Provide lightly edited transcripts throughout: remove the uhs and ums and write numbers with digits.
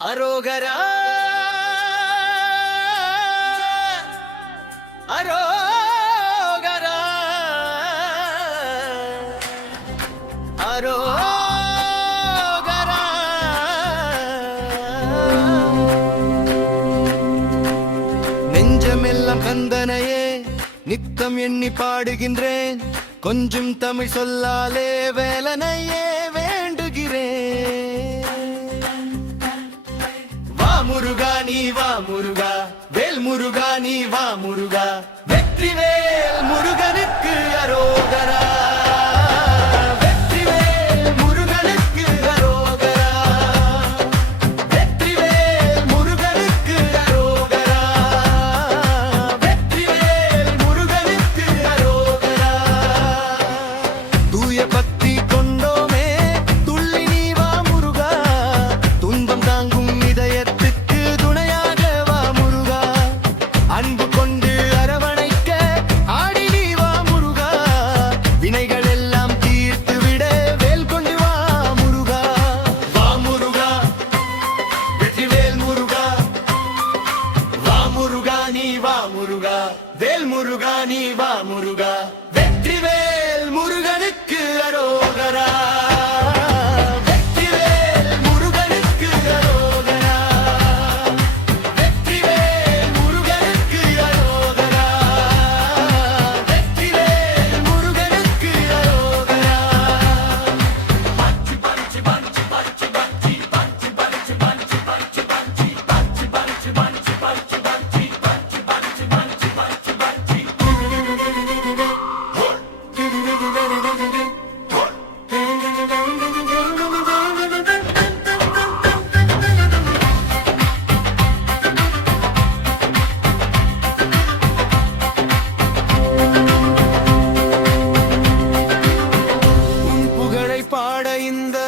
அரோகரா அரோகரா அரோகரா நெஞ்சமெல்லாம் கந்தனையே நித்தம் எண்ணி பாடுகின்றேன். கொஞ்சம் தமிழ் சொல்லாலே வேலனையே வேண்டுகிறேன். வா முருகா நீ வா முருகா, வேல் முருகா நீ வா முருகா, வெற்றிவேல் முருகனுக்கு அரோகரா. முருகா வேல் முருகா நீ வா முருகா, வெற்றிவேல் முருகனுக்கு அரோகரா. இந்த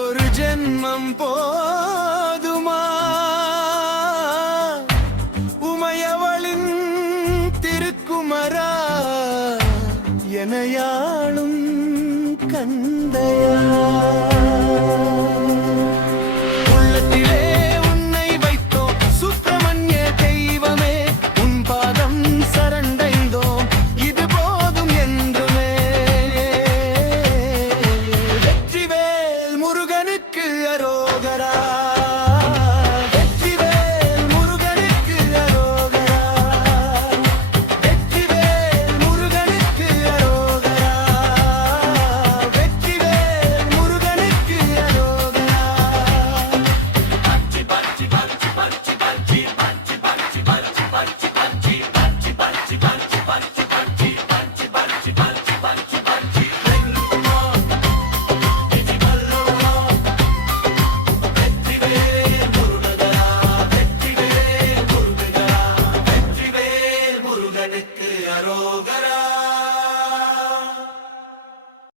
ஒரு ஜென்மம் போதுமா உமையவளின் திருக்குமரா, எனையாளும் கந்தையா. முருகனுக்கு அரோகரா.